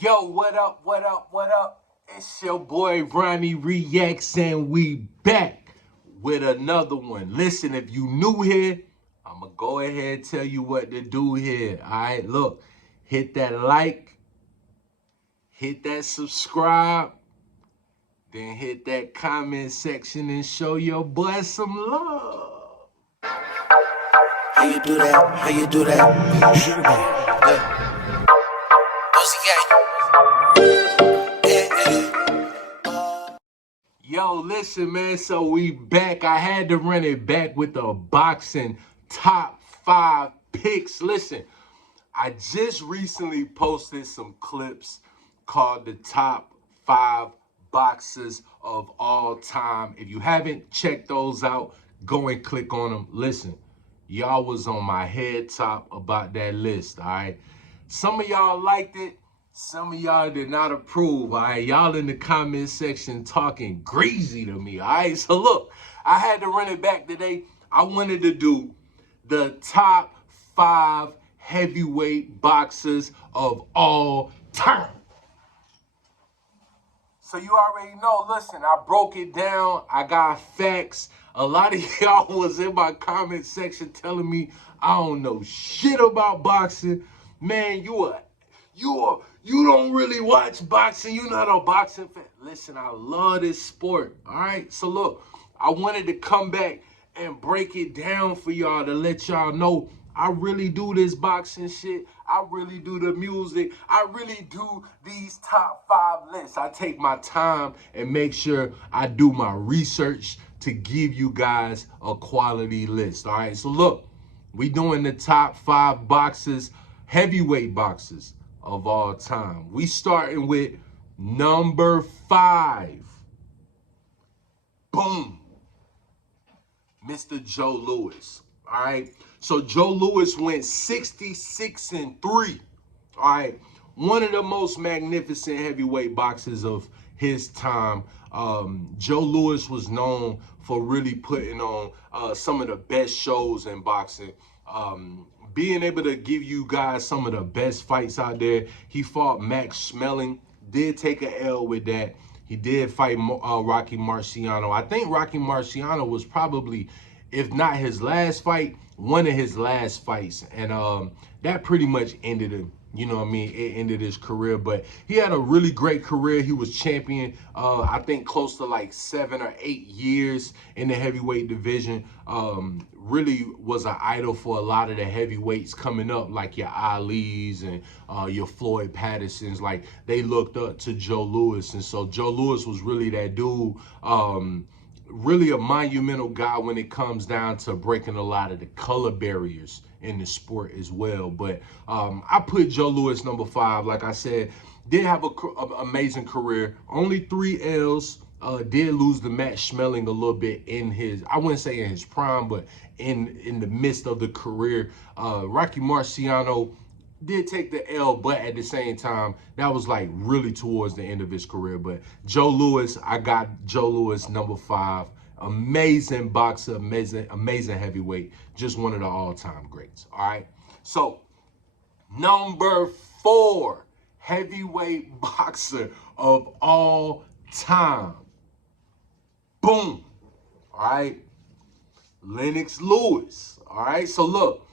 Yo, what up, what up, what up? It's your boy Ronnie Reacts, and we back with another one. Listen, if you new here, I'ma go ahead and tell you what to do here. Alright, look, hit that like, hit that subscribe, then hit that comment section and show your boy some love. How you do that? How you do that? Yo, listen, man. So we back. I had to run it back with the boxing top 5 picks. Listen, I just recently posted some clips called the top 5 boxers of all time. If you haven't checked those out, go and click on them. Listen, y'all was on my head top about that list, all right? Some of y'all liked it. Some of y'all did not approve, all right? Y'all in the comment section talking greasy to me, all right? So look, I had to run it back today. I wanted to do the top 5 heavyweight boxers of all time. So you already know, listen, I broke it down. I got facts. A lot of y'all was in my comment section telling me I don't know shit about boxing. Man, you don't really watch boxing. You're not a boxing fan. Listen, I love this sport. All right. So look, I wanted to come back and break it down for y'all to let y'all know I really do this boxing shit. I really do the music. I really do these top 5 lists. I take my time and make sure I do my research to give you guys a quality list. All right. So look, we doing the top 5 boxers, heavyweight boxers of all time. We starting with number 5. Boom. Mr. Joe Louis. All right. So Joe Louis went 66-3. All right. One of the most magnificent heavyweight boxers of his time. Joe Louis was known for really putting on some of the best shows in boxing. Being able to give you guys some of the best fights out there. He fought Max Schmeling, did take an L with that. He did fight Rocky Marciano. I think Rocky Marciano was probably, if not his last fight, one of his last fights. And that pretty much ended him. You know what I mean? It ended his career, but he had a really great career. He was champion, I think, close to like 7 or 8 years in the heavyweight division. Really was an idol for a lot of the heavyweights coming up, like your Ali's and your Floyd Pattersons. Like, they looked up to Joe Louis, and so Joe Louis was really that dude. Really a monumental guy when it comes down to breaking a lot of the color barriers in the sport as well. But I put Joe Louis number 5. Like I said, did have an amazing career. Only 3 L's. Did lose to Matt Schmeling a little bit in his, I wouldn't say in his prime, but in the midst of the career. Rocky Marciano did take the L, but at the same time, that was like really towards the end of his career. But Joe Louis, I got Joe Louis number 5. Amazing boxer, amazing heavyweight, just one of the all-time greats. All right. So number 4 heavyweight boxer of all time. Boom. All right. Lennox Lewis. All right. So look,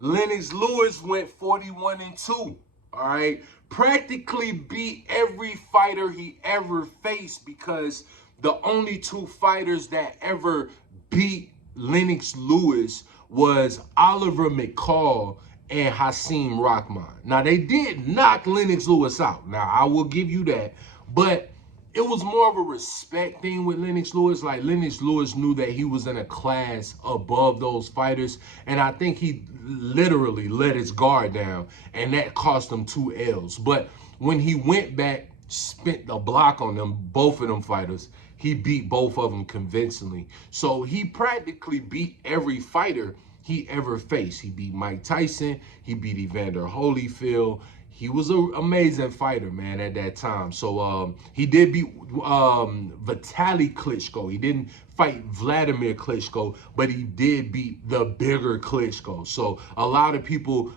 Lennox Lewis went 41-2. All right. Practically beat every fighter he ever faced, because the only 2 fighters that ever beat Lennox Lewis was Oliver McCall and Hasim Rahman. Now, they did knock Lennox Lewis out. Now, I will give you that. But it was more of a respect thing with Lennox Lewis. Like, Lennox Lewis knew that he was in a class above those fighters, and I think he literally let his guard down, and that cost him 2 L's. But when he went back, spent the block on them, both of them fighters, he beat both of them convincingly. So he practically beat every fighter he ever faced. He beat Mike Tyson. He beat Evander Holyfield. He was an amazing fighter, man, at that time. So he did beat Vitaly Klitschko. He didn't fight Vladimir Klitschko, but he did beat the bigger Klitschko. So a lot of people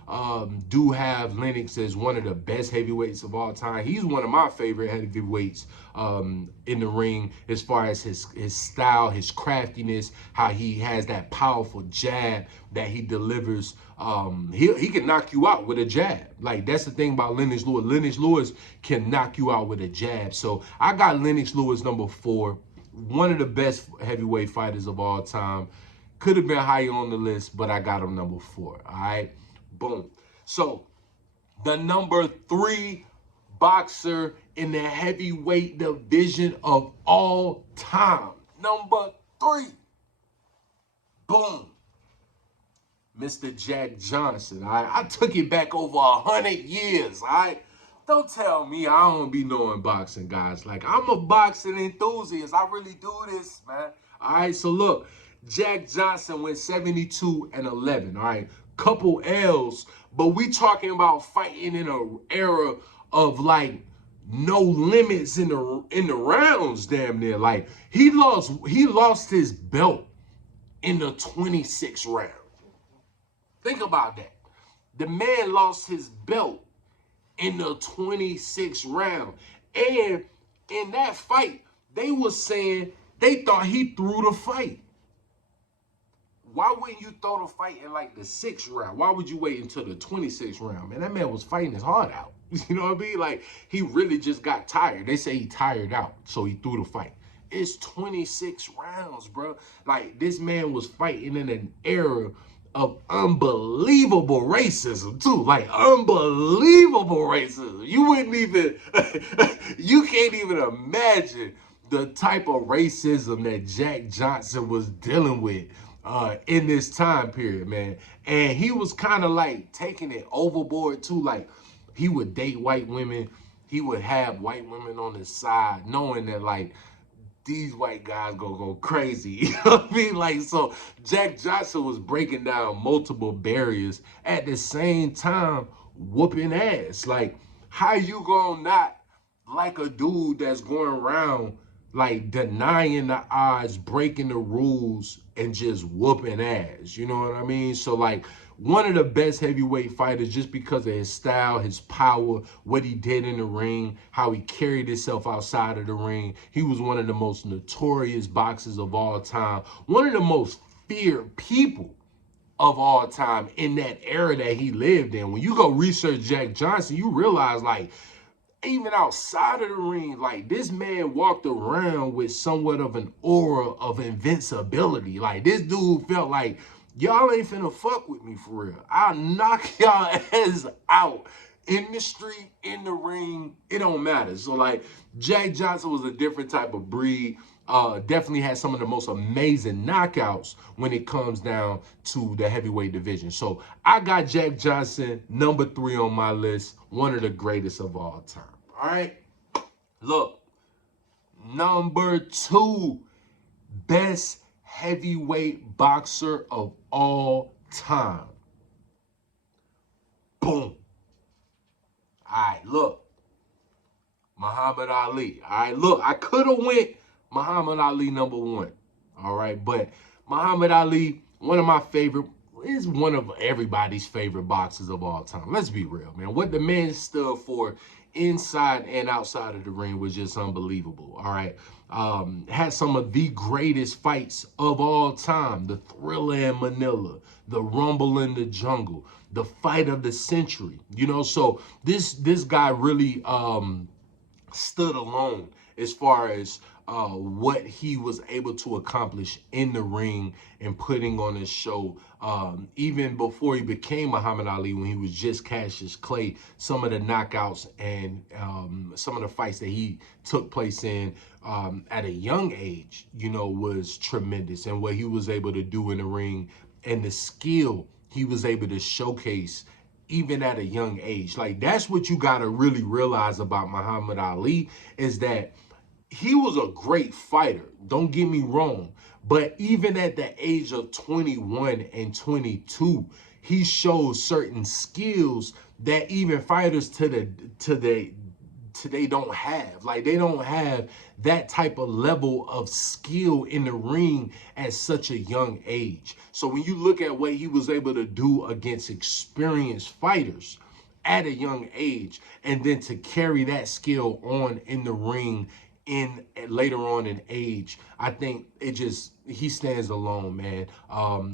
do have Lennox as one of the best heavyweights of all time. He's one of my favorite heavyweights in the ring, as far as his style, his craftiness, how he has that powerful jab that he delivers. He can knock you out with a jab. Like, that's the thing about Lennox Lewis. Lennox Lewis can knock you out with a jab. So I got Lennox Lewis number 4. One of the best heavyweight fighters of all time. Could have been higher on the list, but I got him number 4. All right, boom. So the number 3 boxer in the heavyweight division of all time. Number 3. Boom. Mr. Jack Johnson. All right? I took it back over 100 years. All right? Don't tell me I don't be knowing boxing, guys. Like, I'm a boxing enthusiast. I really do this, man. All right, so look, Jack Johnson went 72-11. All right, couple L's, but we talking about fighting in an era of like no limits in the rounds, damn near. Like, he lost his belt in the 26th round. Think about that. The man lost his belt in the 26th round. And in that fight, they was saying they thought he threw the fight. Why wouldn't you throw the fight in like the 6th round? Why would you wait until the 26th round? Man, that man was fighting his heart out. You know what I mean? Like, he really just got tired. They say he tired out, so he threw the fight. It's 26 rounds, bro. Like, this man was fighting in an era of unbelievable racism too. Like, unbelievable racism. You wouldn't even, you can't even imagine the type of racism that Jack Johnson was dealing with in this time period, man. And he was kind of like taking it overboard too. Like, he would date white women. He would have white women on his side, knowing that, like, these white guys gonna go crazy. You know what I mean? Like, so Jack Johnson was breaking down multiple barriers at the same time whooping ass. Like, how you gonna not like a dude that's going around like denying the odds, breaking the rules, and just whooping ass? You know what I mean? So, like, one of the best heavyweight fighters, just because of his style, his power, what he did in the ring, how he carried himself outside of the ring. He was one of the most notorious boxers of all time. One of the most feared people of all time in that era that he lived in. When you go research Jack Johnson, you realize, like, even outside of the ring, like, this man walked around with somewhat of an aura of invincibility. Like, this dude felt like, y'all ain't finna fuck with me for real. I'll knock y'all ass out in the street, in the ring. It don't matter. So, like, Jack Johnson was a different type of breed. Definitely had some of the most amazing knockouts when it comes down to the heavyweight division. So I got Jack Johnson number 3 on my list. One of the greatest of all time. All right. Look, number 2, best heavyweight boxer of all time. Boom. All right, look. Muhammad Ali. All right, look, I could have went Muhammad Ali number 1. All right, but Muhammad Ali, one of my favorite, is one of everybody's favorite boxers of all time. Let's be real, man. What the man stood for inside and outside of the ring was just unbelievable. All right. Had some of the greatest fights of all time. The Thriller in Manila, the Rumble in the Jungle, the fight of the century. You know, so this guy really stood alone as far as what he was able to accomplish in the ring and putting on his show. Even before he became Muhammad Ali, when he was just Cassius Clay, some of the knockouts and some of the fights that he took place in at a young age, you know, was tremendous. And what he was able to do in the ring and the skill he was able to showcase even at a young age. Like, that's what you got to really realize about Muhammad Ali, is that he was a great fighter, don't get me wrong, but even at the age of 21 and 22, he showed certain skills that even fighters today don't have. Like, they don't have that type of level of skill in the ring at such a young age. So when you look at what he was able to do against experienced fighters at a young age, and then to carry that skill on in the ring in later on in age, I think he stands alone, man.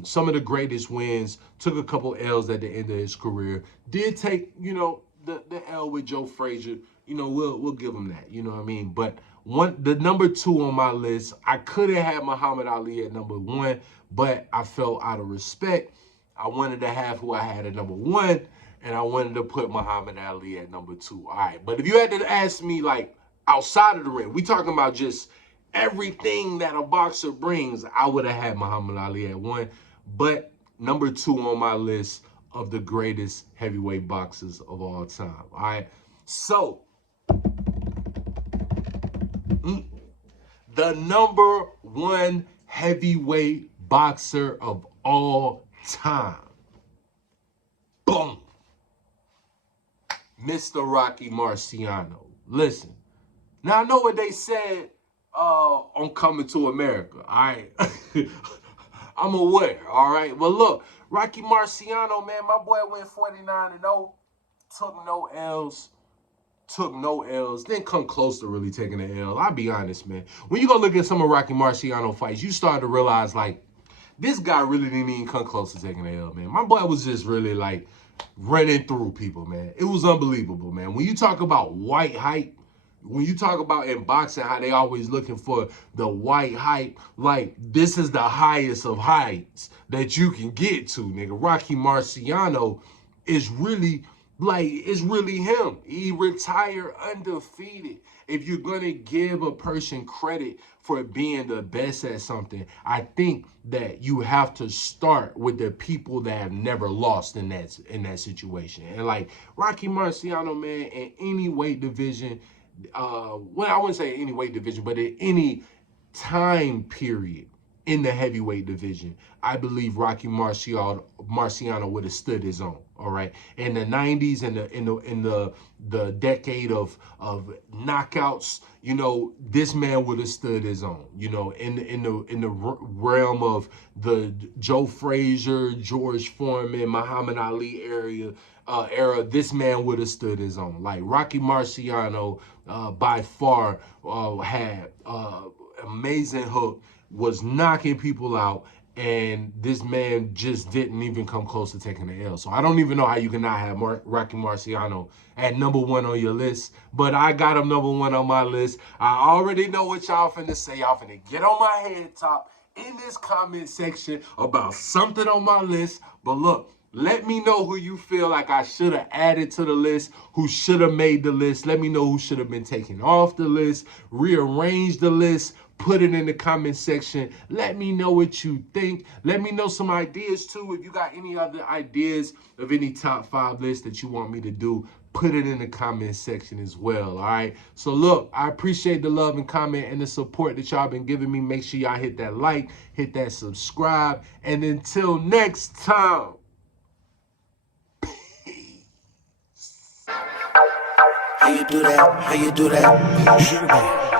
Some of the greatest wins, took a couple L's at the end of his career, did take, the L with Joe Frazier. We'll give him that, you know what I mean? But the number 2 on my list, I could have had Muhammad Ali at number 1, but I felt out of respect, I wanted to have who I had at number 1, and I wanted to put Muhammad Ali at number 2. All right, but if you had to ask me, like, outside of the ring, we talking about just everything that a boxer brings, I would have had Muhammad Ali at 1, but number 2 on my list of the greatest heavyweight boxers of all time. All right, so the number 1 heavyweight boxer of all time. Boom. Mr. Rocky Marciano. Listen, now I know what they said on Coming to America, all right? I'm aware, all right? But look, Rocky Marciano, man, my boy went 49-0, took no L's, didn't come close to really taking an L. I'll be honest, man. When you go look at some of Rocky Marciano fights, you start to realize, like, this guy really didn't even come close to taking an L, man. My boy was just really, like, running through people, man. It was unbelievable, man. When you talk about white hype, when you talk about in boxing how they always looking for the white hype, like, this is the highest of heights that you can get to, nigga. Rocky Marciano is really, like, it's really him. He retired undefeated. If you're gonna give a person credit for being the best at something, I think that you have to start with the people that have never lost in that situation. And like Rocky Marciano, man, in any weight division, well, I wouldn't say any weight division, but in any time period in the heavyweight division, I believe Rocky Marciano would have stood his own. All right, in the 90s and in the decade of knockouts, this man would have stood his own. In the realm of the Joe Frazier, George Foreman, Muhammad Ali era, this man would have stood his own. Like Rocky Marciano, by far had amazing hook, was knocking people out, and this man just didn't even come close to taking the L. So I don't even know how you can not have Rocky Marciano at number 1 on your list, but I got him number 1 on my list. I already know what y'all finna say. Y'all finna get on my head top in this comment section about something on my list. But look, let me know who you feel like I should have added to the list, who should have made the list. Let me know who should have been taken off the list, rearrange the list, put it in the comment section. Let me know what you think. Let me know some ideas too. If you got any other ideas of any top 5 lists that you want me to do, put it in the comment section as well, all right? So look, I appreciate the love and comment and the support that y'all been giving me. Make sure y'all hit that like, hit that subscribe, and until next time, How you do that? How you do that?